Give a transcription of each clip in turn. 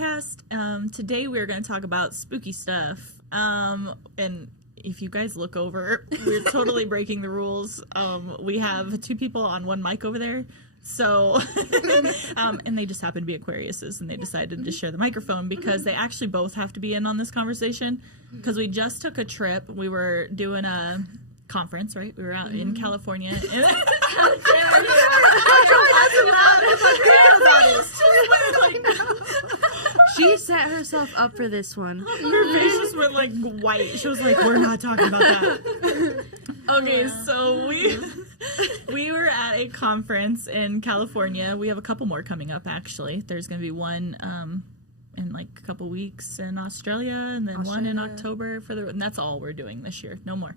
podcast. Today we're going to talk about spooky stuff. And if you guys look over, we're totally breaking the rules. We have 2 people on 1 mic over there. So, and they just happen to be Aquariuses, and they decided to share the microphone because they actually both have to be in on this conversation. Because we just took a trip. We were doing a conference, right? We were out in California. She set herself up for this one. Her face just went like white. She was like, "We're not talking about that." Okay, so we were at a conference in California. We have a couple more coming up. Actually, there's going to be one in like a couple weeks in Australia, and then one in October and that's all we're doing this year. No more.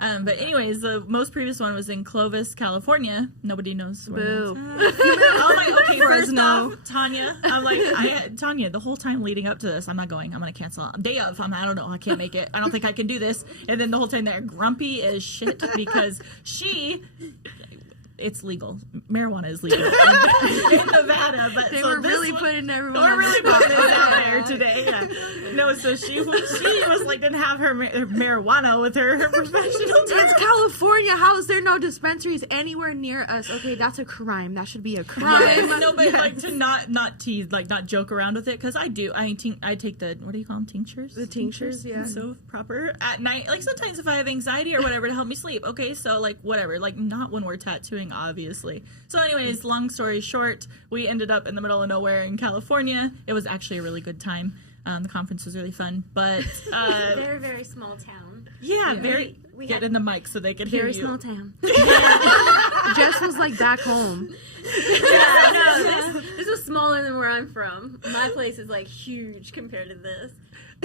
But anyways, the most previous one was in Clovis, California. Nobody knows where Boo. okay, first off, Tanya, I'm like, Tanya, the whole time leading up to this, I'm not going. I'm going to cancel. Day of, I don't know. I can't make it. I don't think I can do this. And then the whole time they're grumpy as shit because it's legal. Marijuana is legal in Nevada, but They so were this really one, putting everyone we're on really the spot. putting this out there today. Yeah. No, so she was like, didn't have her marijuana with her professional It's California. How is there no dispensaries anywhere near us? Okay, that's a crime. That should be a crime. No, but like to not tease, like not joke around with it, because I do. I take the, what do you call them, tinctures? The tinctures, yeah. So proper at night. Like sometimes if I have anxiety or whatever to help me sleep. Okay, so like whatever. Like not when we're tattooing, obviously. So anyways, long story short, we ended up in the middle of nowhere in California. It was actually a really good time. The conference was really fun, but very, very small town. yeah, very. We Get had, in the mic so they could hear Very you. small town. Jess was like back home. yeah, no, this was smaller than where I'm from. My place is like huge compared to this.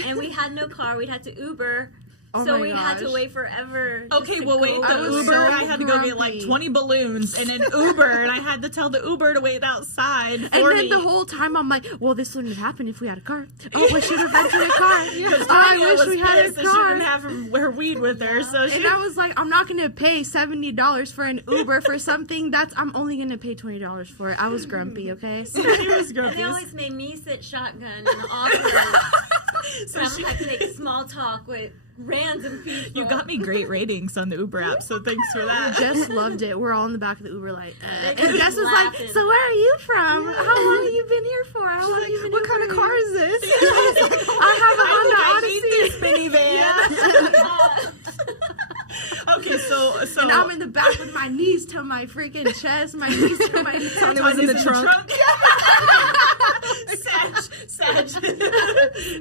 And we had no car. We'd had to Uber. Oh So my we had to gosh. wait forever. Okay, just to well, wait, go. the I was Uber, so I had to go get like grumpy. 20 balloons in an Uber, and I had to tell the Uber to wait outside for And then me. the whole time I'm like, well, this wouldn't have happened if we had a car. Oh, we should have rented a car. Because I Tanya wish was we had a pissed that she didn't car. have her weed with her, so she And I was like, I'm not going to pay $70 for an Uber for something I'm only going to pay $20 for it. I was grumpy, okay? she was And grumpy. they always made me sit shotgun in the office. So so I had to make small talk with random people. you got me great ratings on the Uber app, so thanks for that. Jess loved it. We're all in the back of the Uber like, And just Jess was like, laughing. so where are you from? How long have you been here for? How long have you been What here kind of for? car is this? I have a Honda I Odyssey. minivan. Okay, so And I'm in the back with my knees to my freaking chest, my knees to my knees. Tanya was in the trunk. Sag.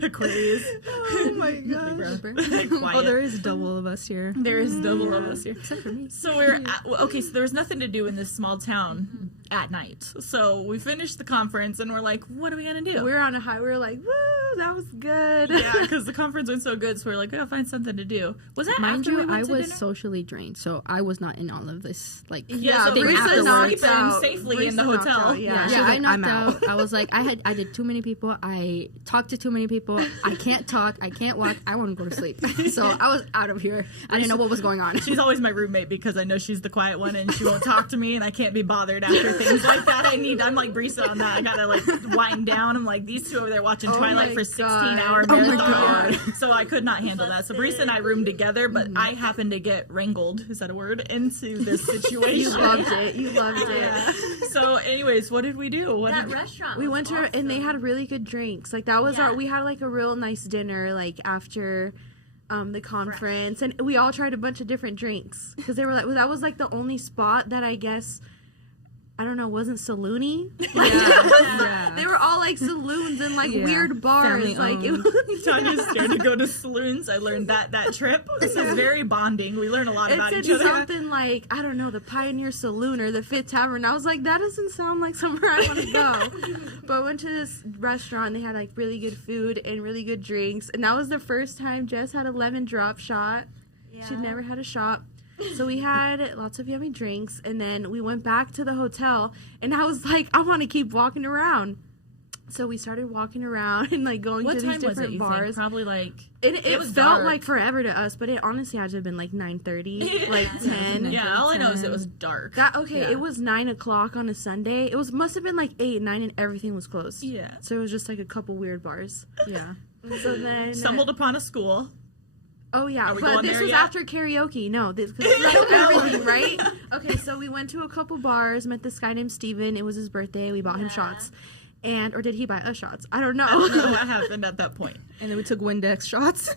Aquarius. Oh my gosh. Quiet. Oh, there is double of us here. There is double of us here. Except for me. So we're okay. So there was nothing to do in this small town at night. So we finished the conference and we're like, what are we gonna do? We were on a high. We were like, woo, that was good. Yeah, because the conference went so good. So we're like, we gotta find something to do. Was that Mind after you, we went I to was dinner? socially drained, so I was not in all of this. Like, Yeah, so thing Brisa afterwards. knocked sleeping out. safely in the Brisa knocked hotel. out, yeah. Yeah, I I'm knocked out. out. I was like, I did too many people. I talked to too many people. I can't talk. I can't walk. I want to go to sleep. So I was out of here. I didn't know what was going on. She's always my roommate because I know she's the quiet one and she won't talk to me and I can't be bothered after things like that. I'm like Brisa on that. I gotta like wind down. I'm like these two over there watching Oh Twilight my for 16 God. hour Oh my marathon. God. So I could not handle that. So Brisa and I roomed together, but I happened to get wrangled, is that a word, into this situation. You loved it. You loved it. So anyways, what did we do? What That did restaurant. We was went to awesome. and they had really good drinks. Like that was Yeah. we had like a real nice dinner like after the conference, and we all tried a bunch of different drinks because they were like that was like the only spot that I guess I don't know wasn't saloony. Like, Yeah. they were all like saloons and like Yeah. weird bars. Family Like it owned. was, Tanya's scared to go to saloons. I learned that trip. This is very bonding. We learn a lot It about said each other. something like, I don't know, the Pioneer Saloon or the Fifth Tavern. I was like, that doesn't sound like somewhere I want to go. But I went to this restaurant. They had like really good food and really good drinks. And that was the first time Jess had a lemon drop shot. Yeah. She'd never had a shot. So we had lots of yummy drinks. And then we went back to the hotel. And I was like, I want to keep walking around. So we started walking around and like going What to time these was it? different You bars. think? Probably like It was felt dark. like forever to us, but it honestly had to have been like 9:30, like 10. yeah. All I know is it was dark. That okay. Yeah. It was 9 o'clock on a Sunday. It must have been like 8, 9, and everything was closed. Yeah. So it was just like a couple weird bars. Yeah. So then Stumbled upon a school. Oh yeah, Are we but going this there was yet? after karaoke. No, this cause like everything, right? Okay, so we went to a couple bars, met this guy named Steven. It was his birthday. We bought him shots. Or did he buy us shots? I don't know. I don't know what happened at that point. And then we took Windex shots.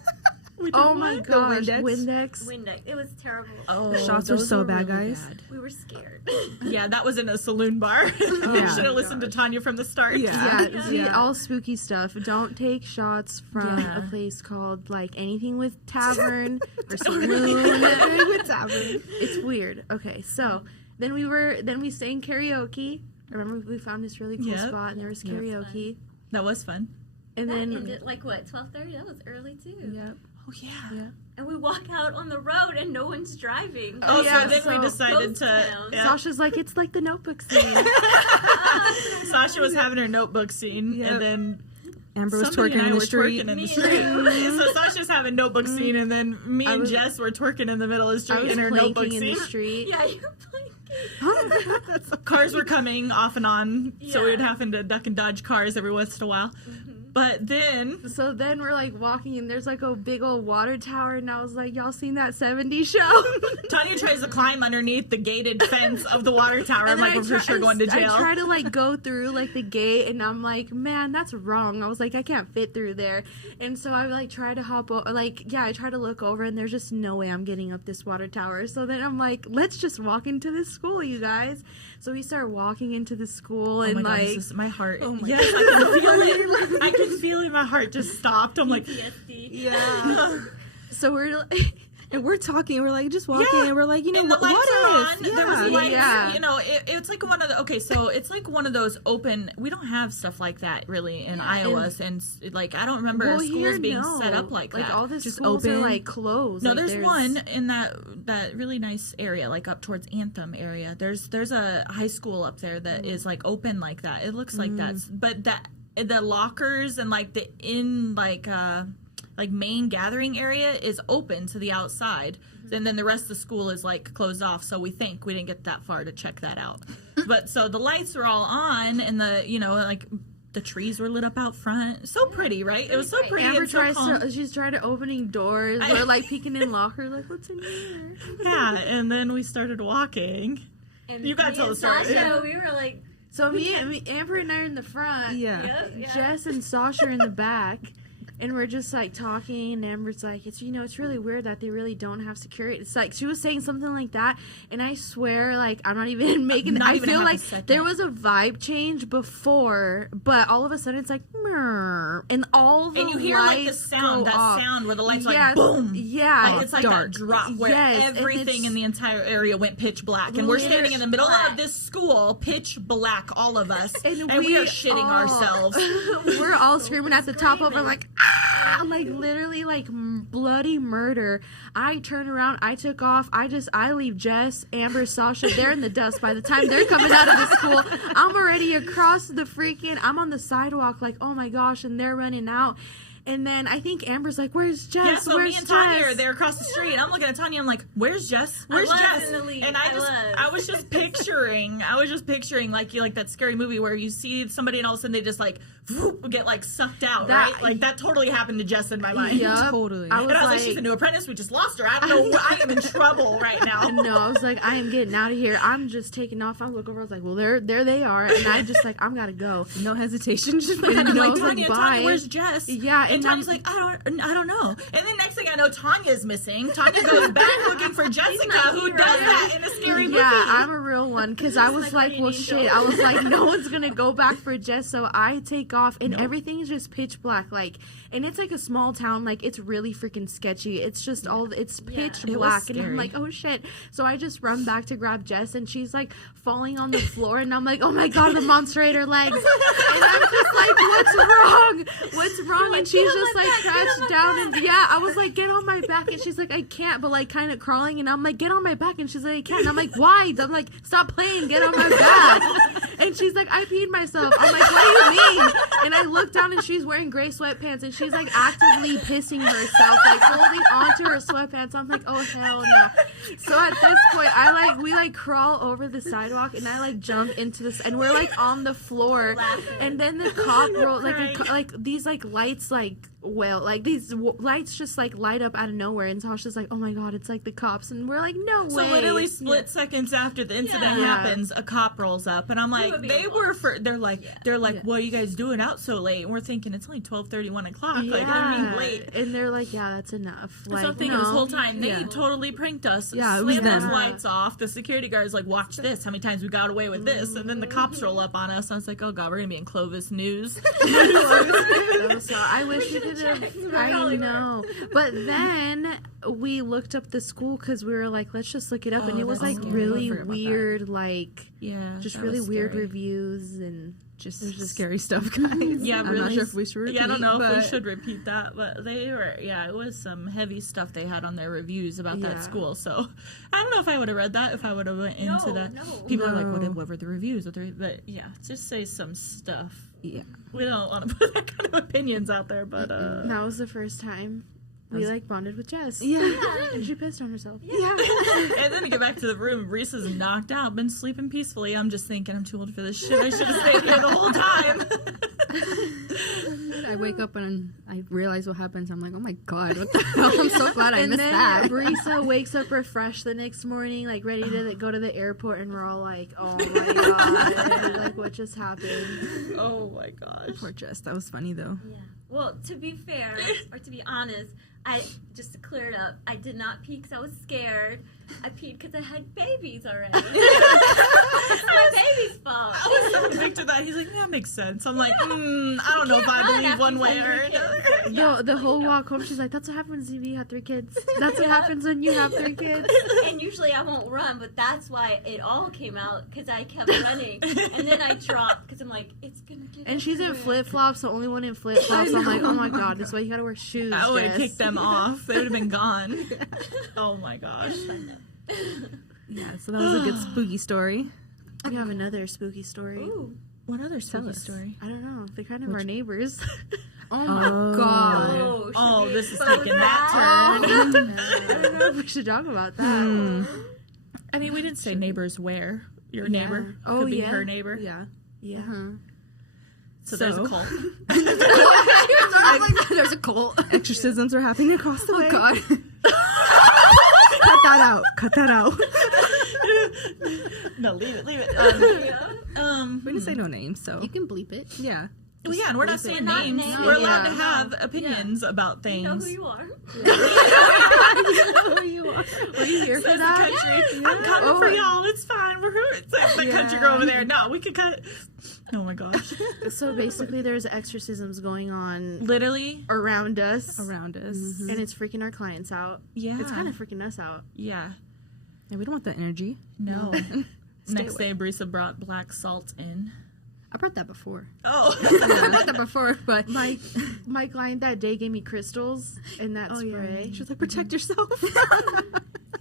Oh my gosh, Windex? Windex. It was terrible. Oh, The shots were those so were bad, really guys. bad. We were scared. Yeah, that was in a saloon bar. You Yeah. should have listened to Tanya from the start. Yeah, see, Yeah. all spooky stuff. Don't take shots from Yeah. a place called like anything with tavern or saloon. It's weird. Okay, so then we sang karaoke. Remember we found this really cool Yep. spot and there was karaoke. That was fun. And That then ended like what, 12:30? That was early too. Yep. Oh yeah. And we walk out on the road and no one's driving. Oh, yeah, so then so we decided ghost to. town. Yeah. Sasha's like, it's like the Notebook scene. Sasha was having her notebook scene, Yep. and then Amber was somebody twerking and I in were the street. twerking in the Me street. and So Sasha's having notebook scene, and then me and was- Jess were twerking in the middle of the I street was in her notebook planking in scene. the street. Yeah, you're playing. Cars were coming off and on, so we would Yeah. have to duck and dodge cars every once in a while. But then, So then we're like walking and there's like a big old water tower and I was like, y'all seen that 70s show? Tanya tries to climb underneath the gated fence of the water tower. I'm then like, we're for sure going to jail. I try to like go through like the gate and I'm like, man, that's wrong. I was like, I can't fit through there. And so I like try to hop over, I try to look over and there's just no way I'm getting up this water tower. So then I'm like, let's just walk into this school, you guys. So we start walking into the school Oh and my God, like, this is my heart. Oh my yes, I can feel it. I can feel it. My heart just stopped. I'm like, PTSD. Yeah. so we're And we're talking, we're like just walking, Yeah. and we're like, you know, and the what lights are on. if? There was lights. Yeah. You know, it's like one of the. Okay, so it's like one of those open. We don't have stuff like that really in Iowa, and like I don't remember well, schools here, being no. set up like that. all the Just schools are open. like closed. No, Like, there's one in that really nice area, like up towards Anthem area. There's a high school up there that is like open like that. It looks like that's, but that the lockers and like the like main gathering area is open to the outside, and then the rest of the school is like closed off. So we think we didn't get that far to check that out. But so the lights were all on, and the trees were lit up out front. So pretty, right? It was so pretty. Amber and so calm. she's trying to opening doors. We're like peeking in locker, like what's in here? Yeah, and then we started walking. And You gotta me tell and the story. Sasha, we were like, So Amber and I are in the front. Yeah. yeah. Jess and Sasha are in the back. And we're just like talking, and Amber's like, it's really weird that they really don't have security. It's like she was saying something like that, and I swear, like I'm not even making. Not I even feel half a like second. there was a vibe change before, but all of a sudden it's like, "Mrrr," and all the And you hear like the lights sound, go that off. sound where the lights Yes, like boom. yeah, Like, it's like dark. that drop where Yes, and everything it's- in the entire area went pitch black, and we're standing in the middle black. of this school, pitch black, all of us, and, And we are shitting ourselves. We're all screaming at the top of it, like, ah, like literally like bloody murder. I turn around, I took off, I leave Jess, Amber, Sasha, they're in the dust. By the time they're coming out of the school, I'm already across the I'm on the sidewalk, like, oh my gosh, and they're running out. And then I think Amber's like, where's Jess? Yeah, so where's me and Tanya Jess? are there across the street. And I'm looking at Tanya. I'm like, "Where's Jess? Where's was Jess?" in the lead. And I I was just picturing like that scary movie where you see somebody and all of a sudden they just like whoop, get like sucked out, That- right? Like that totally happened to Jess in my mind. Yup. Totally. I was And I was like, like, "She's a new apprentice. We just lost her. I don't know. I am in trouble right now." no, I was like, I am getting out of here. I'm just taking off. I look over. I was like, well, there they are. And I just like, I'm gotta go. No hesitation. Just And I'm No, like, I was like, Tanya, bye. where's Jess? Yeah, And and Tanya's I'm- like, I don't know. And then next thing I know, Tanya's missing. Tanya goes back looking for Jessica, my who hero. does that in a scary movie. Yeah, I'm a real one because I was my like, well, guardian shit. angel. I was like, no one's gonna go back for Jess, so I take off, and everything is just pitch black, like, and it's like a small town, like it's really freaking sketchy. It's just it's pitch It was black, and I'm scary. like, oh shit. So I just run back to grab Jess, and she's like falling on the floor, and I'm like, oh my god, the monster ate her legs, and I'm just like, what's wrong? What's wrong? And she's just like crouched down, and yeah, I was like, get on my back, and she's like, I can't, but like kind of crawling, and I'm like, get on my back, and she's like, I can't. And I'm like, why? I'm like, stop playing, get on my back. And she's like, I peed myself. I'm like, what do you mean? And I look down and she's wearing gray sweatpants and she's like actively pissing herself, like holding onto her sweatpants. I'm like, oh hell no. So at this point, we crawl over the sidewalk and I like jump into this, and we're like on the floor, and then the cop rolled like these like lights these lights just like light up out of nowhere, and Tasha's like, oh my god, it's like the cops, and we're like, no way. So literally split seconds after the incident happens, a cop rolls up, and I'm like, they're like, what are you guys doing out so late? And we're thinking it's only 12:30, 1 o'clock. Like, what do you mean late? And they're like, yeah, that's enough. Like, So I'm thinking this whole time they totally pranked us. Yeah, it was slammed those them. lights off. The security guard's like, watch this. How many times we got away with this? And then the cops roll up on us. I was like, oh god, we're gonna be in Clovis News. So I wish we could have. I know. But then we looked up the school because we were like, let's just look it up, and it was like really weird, like just really weird reviews and. Just scary stuff, guys. Yeah, I'm really. not sure if we should repeat. Yeah, I don't know if we but- should repeat that, but they were. Yeah, it was some heavy stuff they had on their reviews about that school. So I don't know if I would have read that if I would have went into that. No. People are like, what were the reviews? But yeah, just say some stuff. Yeah. We don't want to put that kind of opinions out there, but That was the first time we like bonded with Jess. Yeah. And she pissed on herself. and then to get back to the room, Reese is knocked out, been sleeping peacefully. I'm just thinking, I'm too old for this shit. I should have stayed here the whole time. I wake up and I realize what happens. I'm like, oh my god, what the hell? I'm so glad I And missed then that. Brisa wakes up refreshed the next morning, like ready to go to the airport, and we're all like, oh my god, like what just happened? Oh my gosh. Poor Jess. That was funny though. Yeah. Well, to be fair, or to be honest, just to clear it up, I did not pee because I was scared. I peed because I had babies already. It's my baby's fault. I was so convicted of that. He's like, that makes sense. I'm like, I don't know if I believe one way or another. The whole walk home, she's like, that's what happens if you have 3 kids. That's what happens when you have 3 kids. And usually I won't run, but that's why it all came out, because I kept running. And then I dropped because I'm like, it's going to get And she's in everywhere. flip-flops, the only one in flip-flops. I'm like, oh my god, this is why you gotta wear shoes, I would have Jess. kicked them off. They would have been gone. Oh my gosh. Yeah. So that was a good spooky story. We have another spooky story. Ooh. What other spooky us. story? I don't know. They're kind of our neighbors. Oh my god. Oh, this is expose taking that turn. I don't know if we should talk about that. I mean, we didn't say neighbors where. Your neighbor. Oh, Could be yeah. her neighbor. Yeah. Yeah. So there's a cult. There's a cult. Exorcisms are happening across the way. Oh god. Cut that out. Cut that out. No, leave it. We didn't say no names, so You can bleep it. yeah. Well, yeah, and we're not saying Not names. names. We're allowed to Yeah. have opinions about things. You know who you are. Were you here for Says the that? country. I'm coming for y'all. It's fine. It's like the country girl over there. No, we could cut. Oh my gosh. So basically, there's exorcisms going on Literally. around us, Around us. and it's freaking our clients out. Yeah. It's kind of freaking us out. Yeah. Yeah, we don't want that energy. No. Next away. day, Brisa brought black salt in. I brought that before. Oh. I brought that before, but My client that day gave me crystals and that spray. She was like, protect yourself.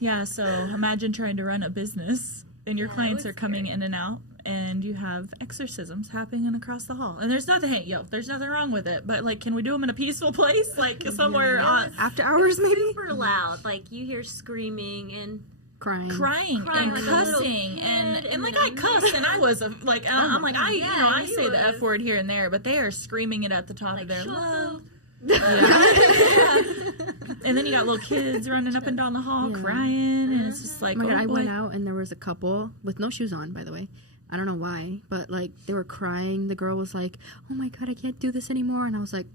Yeah, so imagine trying to run a business and your Yeah, clients it was are coming in and out and you have exorcisms happening across the hall. And there's nothing, there's nothing wrong with it. But, like, can we do them in a peaceful place? Like, somewhere on After hours, maybe? Super loud. Like, you hear screaming and crying. crying Crying and like a little cussing. kid, And and like, then I cussed and I was, like, I'm like, I Yeah, say the was. F word here and there, but they are screaming it at the top of their shut lungs. up. And then you got little kids running up and down the hall Yeah. crying. And it's just like, Oh my god, oh, I boy. went out and there was a couple with no shoes on, by the way. I don't know why, but like they were crying. The girl was like, "Oh my god, I can't do this anymore," and I was like,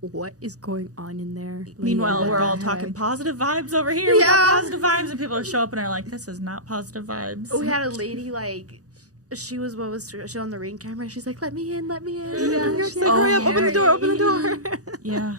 "What is going on in there?" Like, Meanwhile, what we're the all heck? talking positive vibes over here. We got Yeah. positive vibes, and people show up and are like, "This is not positive vibes." We had a lady like. She was on the Ring camera. She's like, "Let me in, let me in." Yeah, she's like, Hurry up, yeah. open the door, open the door. Yeah,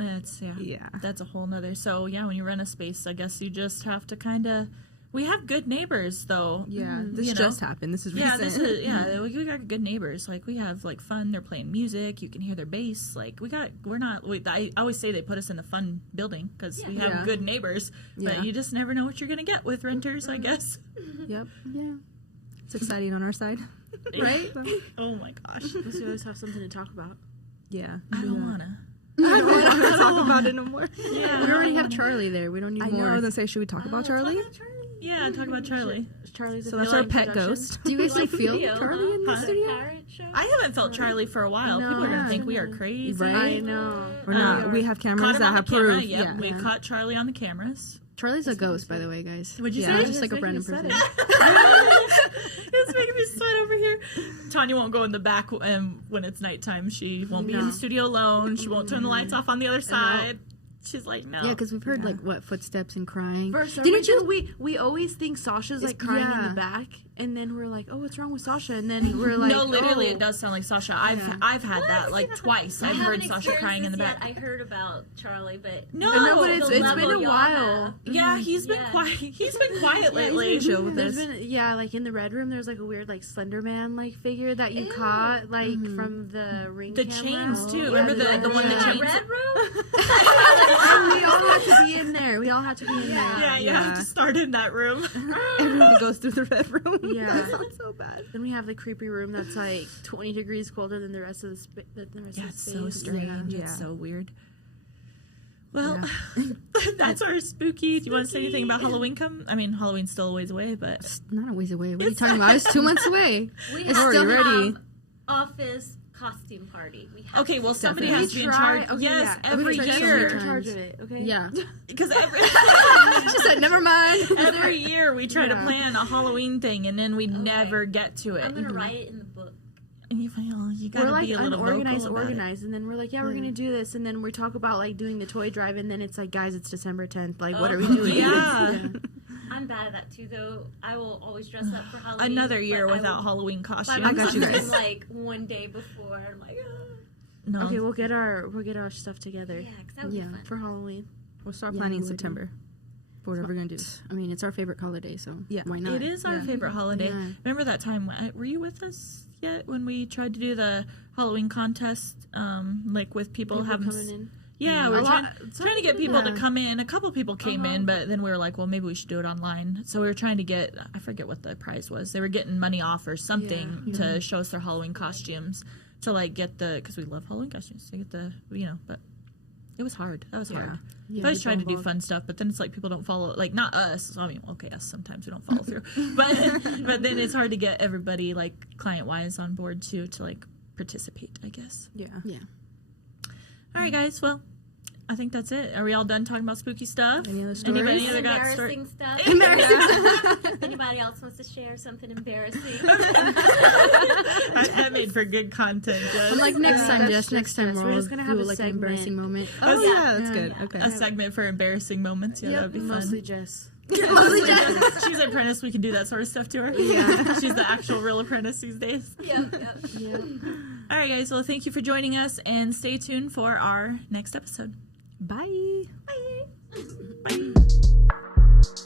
it's Yeah. That's a whole nother. So yeah, when you run a space, I guess you just have to kind of. We have good neighbors, though. Yeah, this You know? just happened. This is Yeah, recent. we got good neighbors. Like, we have like fun. They're playing music. You can hear their bass. Like, I always say they put us in the fun building because we have Yeah. good neighbors. Yeah. But you just never know what you're gonna get with renters, I guess. Yep. Yeah. It's exciting on our side. Right? Oh my gosh. We always have something to talk about. Yeah. I don't wanna. I don't want to talk about it no more. Yeah. We already have Charlie there. We don't need I know. I more. was gonna say, should we talk about Charlie? Yeah, talk about Charlie. Charlie's So that's our pet introduction. ghost. Do you guys still Like feel Leo, Charlie in the Huh? studio? Parrot show? I haven't felt Charlie for a while. People are gonna No. think we are crazy. Right? I know. We're not. We have Caught cameras him that on have the camera. proof. Yep, Yeah. we caught Charlie on the cameras. Charlie's a ghost, by the way, guys. Would you Yeah. say? Just like a It's random making me person. It's making me sweat over here. Tanya won't go in the back when it's nighttime. She won't be in the studio alone. She won't turn the lights off on the other side. She's like, no. Yeah, because we've heard like what footsteps and crying. For some Didn't reason, you? we always think Sasha's like crying in yeah. the back, and then we're like, oh, what's wrong with Sasha? And then we're like, no, literally, oh. it does sound like Sasha. I've had that like twice. I've heard Sasha crying in the back. I heard about Charlie, but No, No, but the it's level been a y'all while. have. Yeah, he's been Yeah. quiet. He's been quiet lately. He's been chill with There's us. been like in the red room. There's like a weird like Slender Man like figure that you caught like from the ring. The camera. chains too. Yeah, Remember the one that Yeah, chains? Red Room? And we all had to be in there. We all had to be in there. Yeah, you have to start in that room. Everybody goes through the red room. Yeah. That sounds so bad. Then we have the creepy room that's like 20 degrees colder than the rest of the rest Yeah, of the it's space. so strange. Yeah. It's so weird. Well, that's our spooky. Do you want to say anything about Halloween? Halloween's still a ways away, but It's not a ways away. What are you talking about? It's 2 months away. We It's have still to ready. have office costume party. We have okay. Well, somebody Definitely. has to be in Try- charge. okay, Yes, yeah. every We tried so You're many in year. charge of it, okay? Yeah. Because She said, never mind. every year we try to Yeah. plan a Halloween thing, and then we never get to it. I'm going to write it in the book. And you gotta We're like be a little unorganized, vocal about it. organized, and then we're like, yeah, we're gonna do this, and then we talk about like doing the toy drive, and then it's like, guys, it's December 10th. Like, what are we doing? Yeah. I'm bad at that too, though. I will always dress up for Halloween. Another year but I without will Halloween buy costumes. my I got you guys. costume, like one day before. I'm like, No. Okay, we'll get our stuff together yeah, because that would Yeah. be fun. for Halloween. We'll start Yeah, planning in we would. September for whatever we're gonna do. I mean, it's our favorite holiday, so Yeah. why not? It is our Yeah. favorite holiday. Yeah. Remember that time? Were you with us yet when we tried to do the Halloween contest? Like with people having. coming in. Yeah, A we're lot- trying to get people to yeah. come in. A couple people came in, but then we were like, well, maybe we should do it online. So we were trying to get, I forget what the prize was. They were getting money off or something to show us their Halloween costumes to like get because we love Halloween costumes, to get but it was hard. That was hard. Yeah, I always we tried to do fumbled. fun stuff, but then it's like people don't follow, like not us. Us sometimes we don't follow through, but then it's hard to get everybody like client wise on board too to like participate, I guess. Yeah. Yeah. All right, guys. Well, I think that's it. Are we all done talking about spooky stuff? Any other stories? Anybody other got Embarrassing stuff. If anybody else wants to share something embarrassing. That made for good content, Jess. But like next time, that's just next time We're we'll just gonna have do a like an segment. embarrassing moment. Oh yeah, that's good. Yeah. Okay. A segment for embarrassing moments. Yeah, that would be Mostly fun. Jess. She's an apprentice. We can do that sort of stuff to her. Yeah. She's the actual real apprentice these days. Yep. Yeah. All right, guys. Well, thank you for joining us, and stay tuned for our next episode. Bye. Bye.